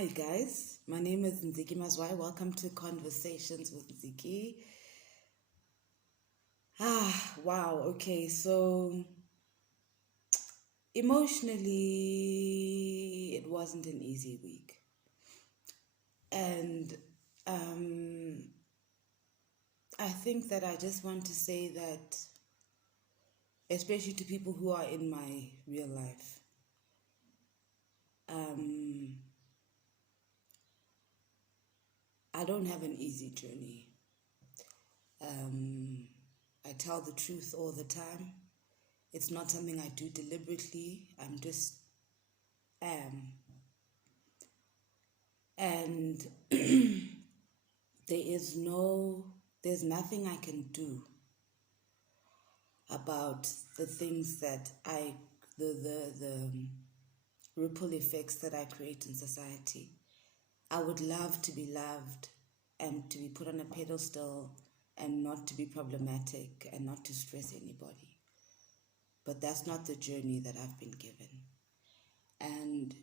Hi guys, my name is Ntsiki Mazwai. Welcome to Conversations with Ntsiki. Wow, okay, so emotionally, it wasn't an easy week. And I think that I just want to say that, especially to people who are in my real life, I don't have an easy journey. I tell the truth all the time. It's not something I do deliberately. I'm just am. And there's nothing I can do about the things that the ripple effects that I create in society. I would love to be loved and to be put on a pedestal and not to be problematic and not to stress anybody. But that's not the journey that I've been given. And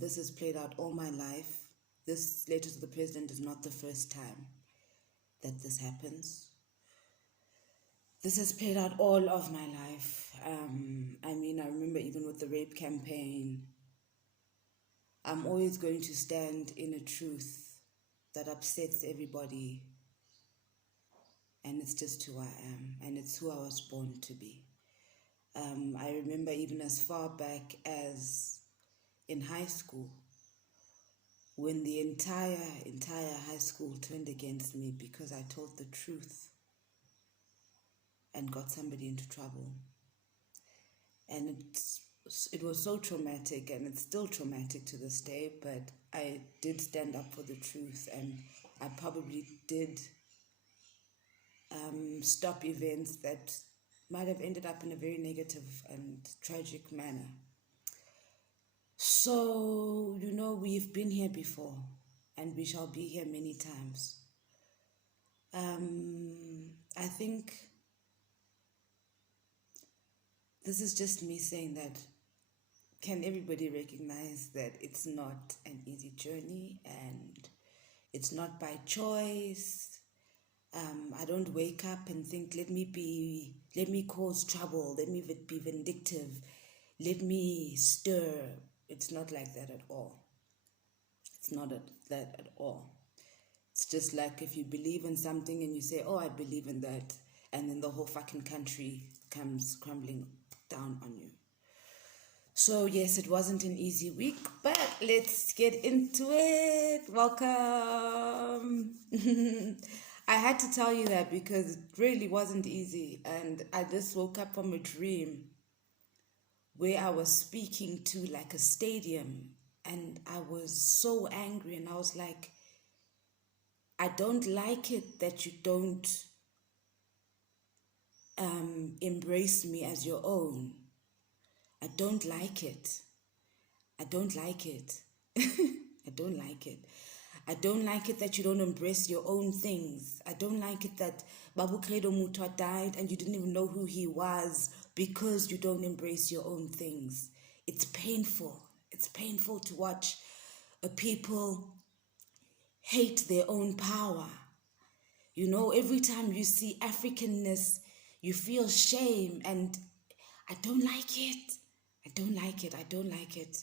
this has played out all my life. This letter to the president is not the first time that this happens. This has played out all of my life. I remember even with the rape campaign, I'm always going to stand in a truth that upsets everybody. And it's just who I am, and it's who I was born to be. I remember even as far back as in high school, when the entire high school turned against me because I told the truth and got somebody into trouble. And it was so traumatic, and it's still traumatic to this day, but I did stand up for the truth, and I probably did stop events that might have ended up in a very negative and tragic manner. So, we've been here before, and we shall be here many times. I think this is just me saying that, can everybody recognize that it's not an easy journey and it's not by choice? I don't wake up and think, let me cause trouble, let me be vindictive, let me stir. It's not like that at all. It's not that at all. It's just like if you believe in something and you say, oh, I believe in that, and then the whole fucking country comes crumbling down on you. So yes, it wasn't an easy week, but let's get into it. Welcome. I had to tell you that because it really wasn't easy, and I just woke up from a dream where I was speaking to like a stadium, and I was so angry, and I was like, I don't like it that you don't embrace me as your own. I don't like it. I don't like it. I don't like it. I don't like it that you don't embrace your own things. I don't like it that Babu Credo Mutwa died and you didn't even know who he was because you don't embrace your own things. It's painful. It's painful to watch a people hate their own power. Every time you see Africanness, you feel shame, and I don't like it. I don't like it. I don't like it.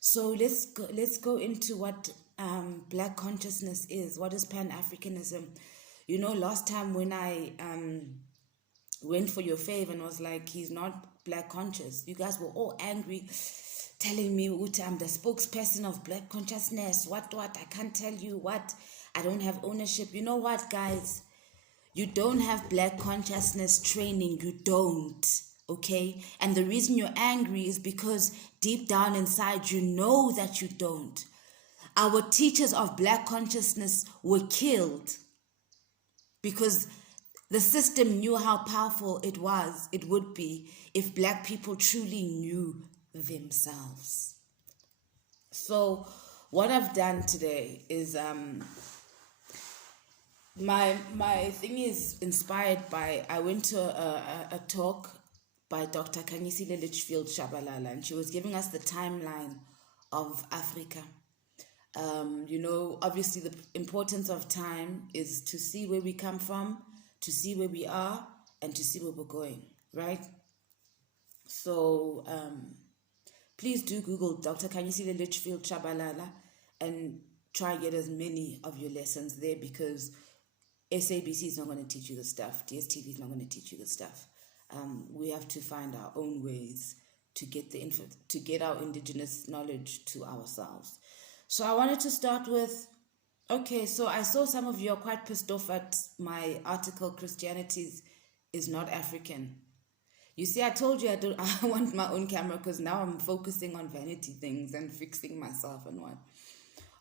So let's go into what Black consciousness is. What is Pan-Africanism? Last time when I went for your fave and was like, he's not Black conscious, you guys were all angry, telling me I'm the spokesperson of Black consciousness. What? I can't tell you what. I don't have ownership. You know what, guys? You don't have Black consciousness training. You don't. Okay? And the reason you're angry is because deep down inside you know that you don't. Our teachers of Black consciousness were killed because the system knew how powerful it would be if Black people truly knew themselves. So what I've done today is my thing is inspired by, I went to a talk by Dr. Kanyisile Litchfield Shabalala, and she was giving us the timeline of Africa. Obviously the importance of time is to see where we come from, to see where we are, and to see where we're going, right? So please do Google Dr. Kanyisile Litchfield Chabalala and try and get as many of your lessons there, because SABC is not going to teach you the stuff. DSTV is not going to teach you the stuff. We have to find our own ways to get to get our indigenous knowledge to ourselves. So I wanted to start with, okay, so I saw some of you are quite pissed off at my article, Christianity is not African. You see, I told you I want my own camera because now I'm focusing on vanity things and fixing myself and what.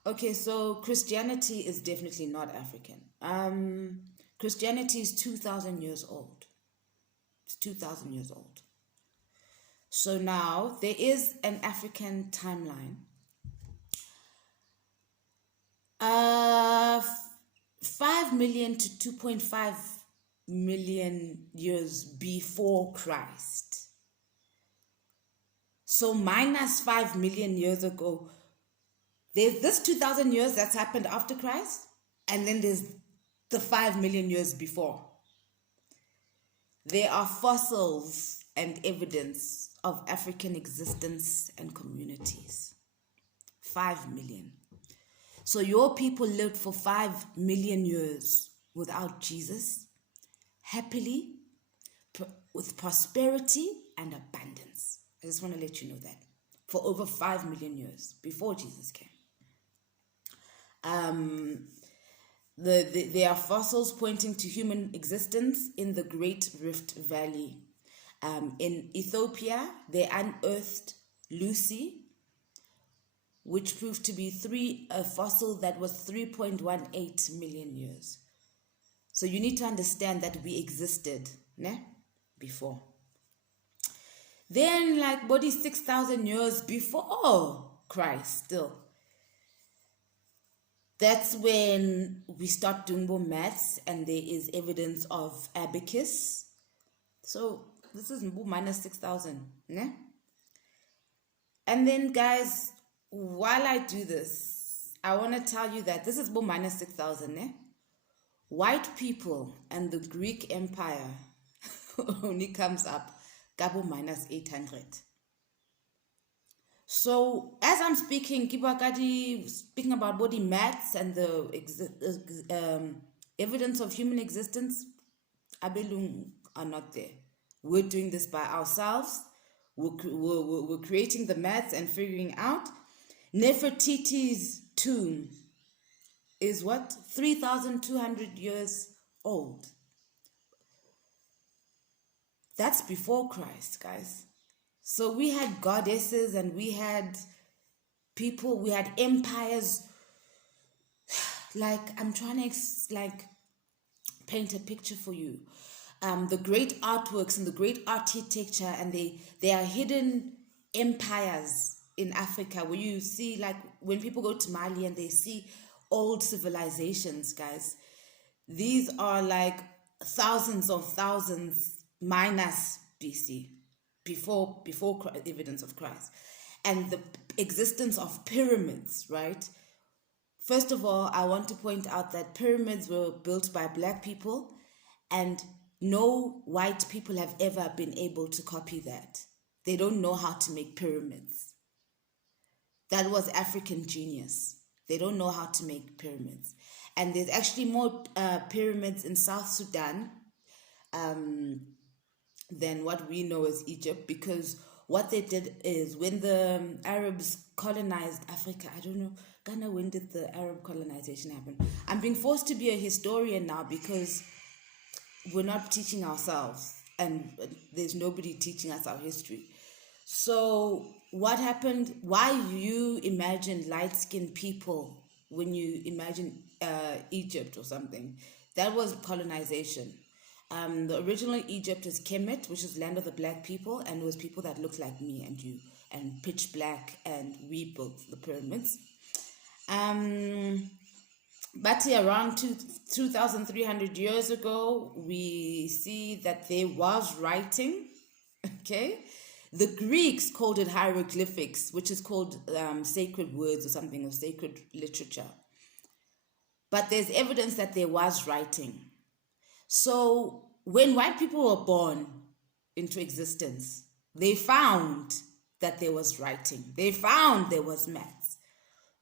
Okay, so Christianity is definitely not African. Christianity is 2,000 years old. It's 2,000 years old. So now there is an African timeline. 5 million to 2.5 million years before Christ. So minus 5 million years ago, there's this 2,000 years that's happened after Christ, and then there's the 5 million years before. There are fossils and evidence of African existence and communities. 5 million. So your people lived for 5 million years without Jesus, happily, with prosperity and abundance. I just want to let you know that. For over 5 million years before Jesus came. There are fossils pointing to human existence in the Great Rift Valley. In Ethiopia, they unearthed Lucy, which proved to be a fossil that was 3.18 million years. So you need to understand that we existed before. Then, like, 6,000 years before Christ still. That's when we start doing more maths, and there is evidence of abacus. So this is minus 6,000. And then, guys, while I do this, I want to tell you that this is minus 6,000. White people and the Greek Empire only comes up minus 800. So as I'm speaking, speaking about body maths and the evidence of human existence, Abelung are not there. We're doing this by ourselves. We're creating the maths and figuring out. Nefertiti's tomb is what? 3,200 years old. That's before Christ, guys. So we had goddesses and we had people, we had empires. Like, I'm trying to paint a picture for you. The great artworks and the great architecture, and they are hidden empires in Africa, where you see, like, when people go to Mali and they see old civilizations, guys, these are like thousands of thousands minus BC, before evidence of Christ. And the existence of pyramids, right? First of all, I want to point out that pyramids were built by Black people, and no white people have ever been able to copy that. They don't know how to make pyramids. That was African genius. They don't know how to make pyramids. And there's actually more pyramids in South Sudan than what we know as Egypt, because what they did is, when the Arabs colonized Africa, I don't know, Ghana, when did the Arab colonization happen? I'm being forced to be a historian now because we're not teaching ourselves, and there's nobody teaching us our history. So what happened? Why you imagine light-skinned people when you imagine Egypt or something? That was colonization. The original Egypt is Kemet, which is land of the Black people, and it was people that looked like me and you, and pitch black, and we built the pyramids. But around 2,300 years ago, we see that there was writing, okay? The Greeks called it hieroglyphics, which is called sacred words or something, or sacred literature. But there's evidence that there was writing. So when white people were born into existence, they found that there was writing. They found there was maths.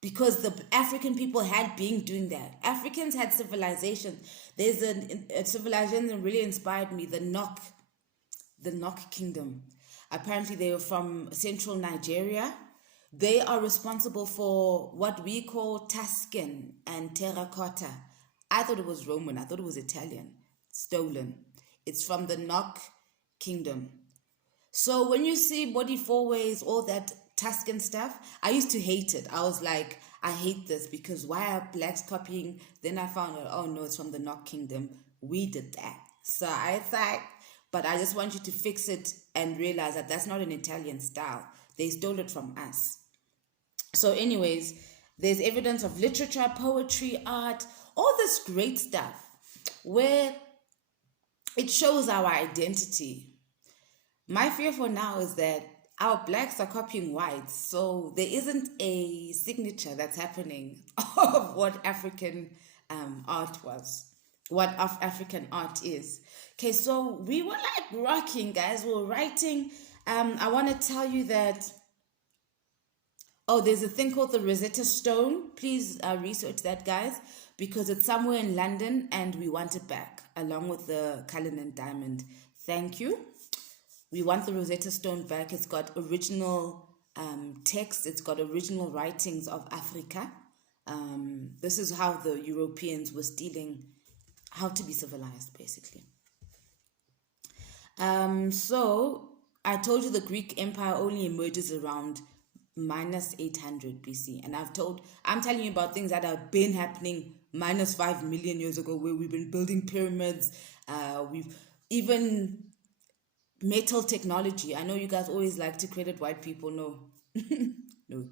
Because the African people had been doing that. Africans had civilization. There's a civilization that really inspired me, the Nok Kingdom. Apparently they were from central Nigeria. They are responsible for what we call Tuscan and terracotta. I thought it was Roman. I thought it was Italian. Stolen. It's from the Nok Kingdom. So when you see body four ways, all that Tuscan stuff, I used to hate it. I was like, I hate this because why are blacks copying? Then I found out, oh no, it's from the Nok Kingdom. We did that. So I thought, but I just want you to fix it and realize that that's not an Italian style. They stole it from us. So anyways, there's evidence of literature, poetry, art, all this great stuff where it shows our identity. My fear for now is that our blacks are copying whites, so there isn't a signature that's happening of what African art was, what African art is. Okay, so we were like rocking, guys. We were writing. I want to tell you that, there's a thing called the Rosetta Stone. Please research that, guys, because it's somewhere in London and we want it back, along with the Cullinan Diamond. Thank you. We want the Rosetta Stone back. It's got original text. It's got original writings of Africa. This is how the Europeans were stealing how to be civilized, basically. So I told you the Greek Empire only emerges around minus 800 BC. And I'm telling you about things that have been happening minus 5 million years ago, where we've been building pyramids. We've even metal technology. I know you guys always like to credit white people. No. No.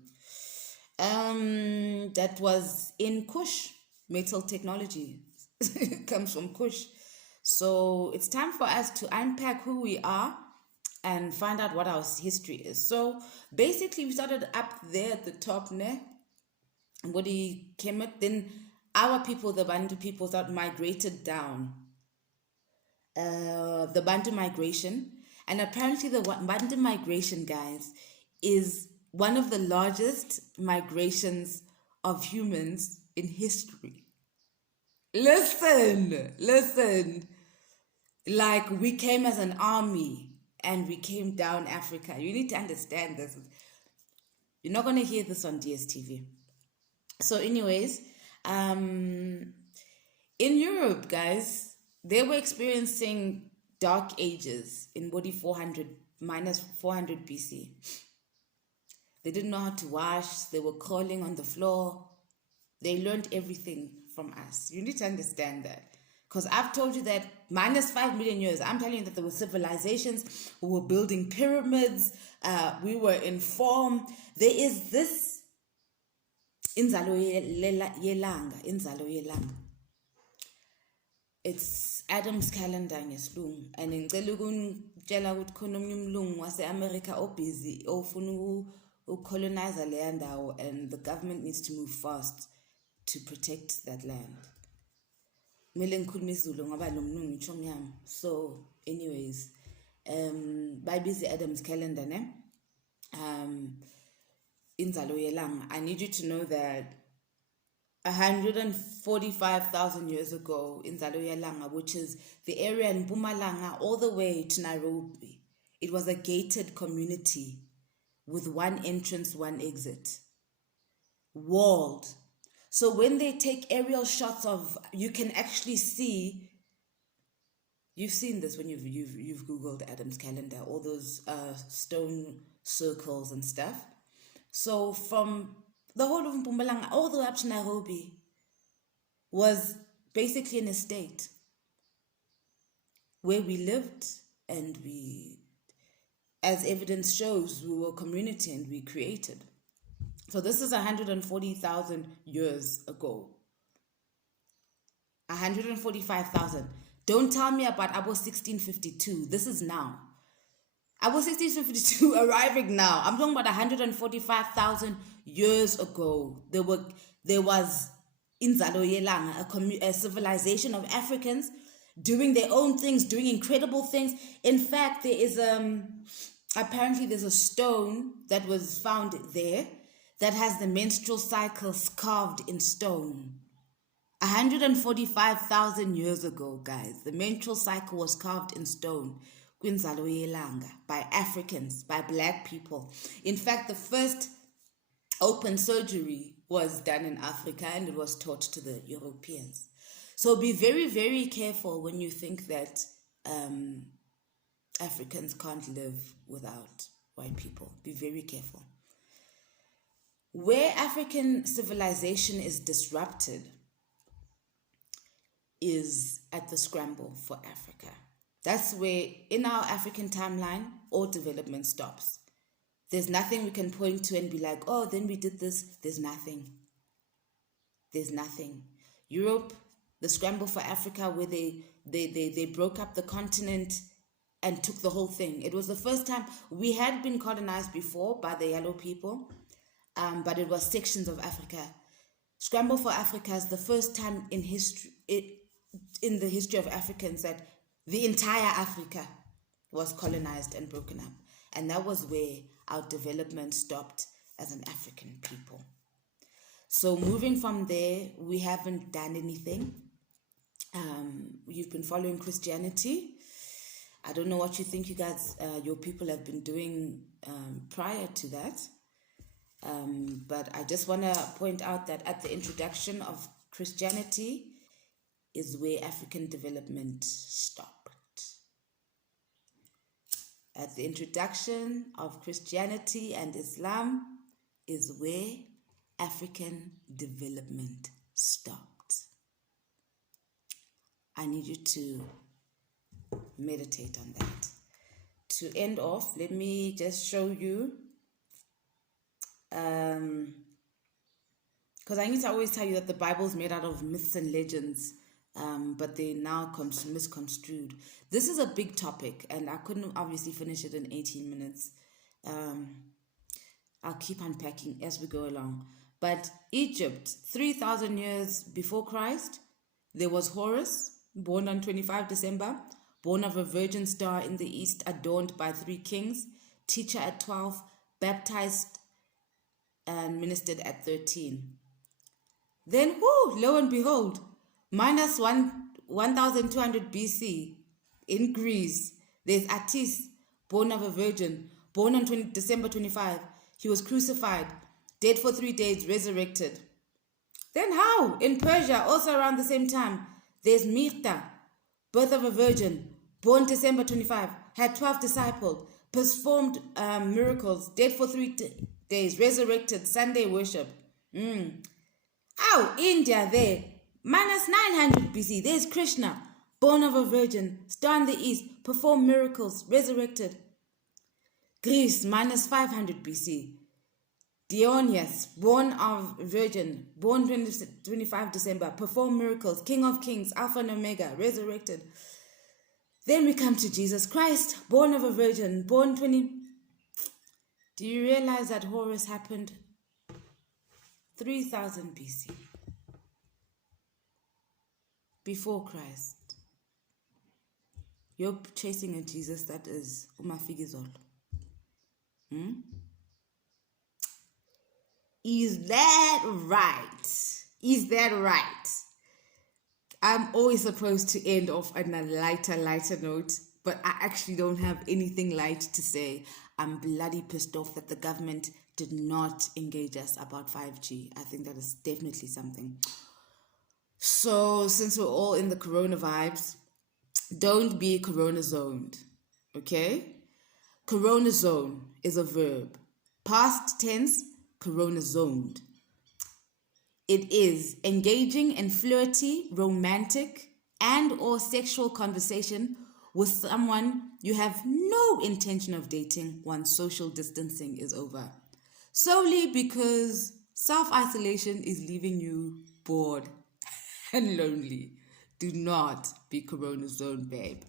That was in Kush. Metal technology comes from Kush. So it's time for us to unpack who we are and find out what our history is. So basically we started up there at the top, ne? What he came at, then our people, the Bantu people, that migrated down. The Bantu migration. And apparently the Bantu migration, guys, is one of the largest migrations of humans in history. Listen. Like, we came as an army and we came down Africa. You need to understand this. You're not going to hear this on DSTV. So anyways, in Europe, guys, they were experiencing dark ages in minus 400 BC. They didn't know how to wash. They were crawling on the floor. They learned everything from us. You need to understand that. Because I've told you that minus 5 million years, I'm telling you that there were civilizations who were building pyramids. We were informed. There is this inzalo yelanga. It's Adam's calendar ngesilungu, and ngicela ukunitshela ukuthi khona omnye umlungu wase-America obusy ofuna ucolonize leya ndawo, and the government needs to move fast to protect that land. Kumele ngikhuluma isiZulu ngoba lo mlungu ngitsho mnyama. So anyways, bayibiza Adam's calendar, ne? Inzalo yelanga. I need you to know that 145,000 years ago in Inzalo yelanga, which is the area in Mpumalanga all the way to Nairobi, it was a gated community with one entrance, one exit, walled. So when they take aerial shots of, you can actually see, you've seen this when you've Googled Adam's calendar, all those stone circles and stuff. So from the whole of Mpumalanga all the way up to Nairobi was basically an estate where we lived, and we, as evidence shows, we were a community and we created. So this is 140,000 years ago. 145,000. Don't tell me about Abo 1652. This is now. Our 1652 arriving now. I'm talking about 145,000 years ago. There was Inzalo Yelanga, a civilization of Africans doing their own things, doing incredible things. In fact, there is apparently there's a stone that was found there that has the menstrual cycles carved in stone. 145,000 years ago, guys, the menstrual cycle was carved in stone by Africans, by black people. In fact, the first open surgery was done in Africa and it was taught to the Europeans. So be very, very careful when you think that Africans can't live without white people. Be very careful. Where African civilization is disrupted is at the scramble for Africa. That's where, in our African timeline, all development stops. There's nothing we can point to and be like, oh, then we did this. There's nothing. There's nothing. Europe, the scramble for Africa, where they broke up the continent and took the whole thing. It was the first time. We had been colonized before by the yellow people, but it was sections of Africa. Scramble for Africa is the first time in history, in the history of Africans, that the entire Africa was colonized and broken up. And that was where our development stopped as an African people. So moving from there, we haven't done anything. You've been following Christianity. I don't know what you think you guys, your people have been doing prior to that. But I just want to point out that at the introduction of Christianity is where African development stopped. At the introduction of Christianity and Islam is where African development stopped. I need you to meditate on that. To end off, let me just show you, because I need to always tell you that the Bible is made out of myths and legends, but they're now misconstrued. This is a big topic, and I couldn't obviously finish it in 18 minutes. I'll keep unpacking as we go along. But Egypt, 3,000 years before Christ, there was Horus, born on 25 December, born of a virgin star in the east, adorned by 3 kings, teacher at 12, baptized and ministered at 13. Then, lo and behold, minus 1,200 BC, in Greece, there's Attis, born of a virgin, born on December 25. He was crucified, dead for 3 days, resurrected. Then how? In Persia, also around the same time, there's Mirta, birth of a virgin, born December 25, had 12 disciples, performed miracles, dead for 3 days, resurrected, Sunday worship. India there, minus 900 BC, there's Krishna, born of a virgin, star in the east, performed miracles, resurrected. Greece, minus 500 BC. Dionysus, born of virgin, born 25 December, performed miracles, King of Kings, Alpha and Omega, resurrected. Then we come to Jesus Christ, born of a virgin, born 20. Do you realize that Horus happened 3000 BC? Before Christ. You're chasing a Jesus that is umafigizolo. Is that right? Is that right? I'm always supposed to end off on a lighter note, but I actually don't have anything light to say. I'm bloody pissed off that the government did not engage us about 5G. I think that is definitely something. So since we're all in the corona vibes, don't be corona zoned, okay? Corona zone is a verb. Past tense, corona zoned. It is engaging in flirty, romantic, and or sexual conversation with someone you have no intention of dating once social distancing is over. Solely because self-isolation is leaving you bored and lonely. Do not be corona zone, babe.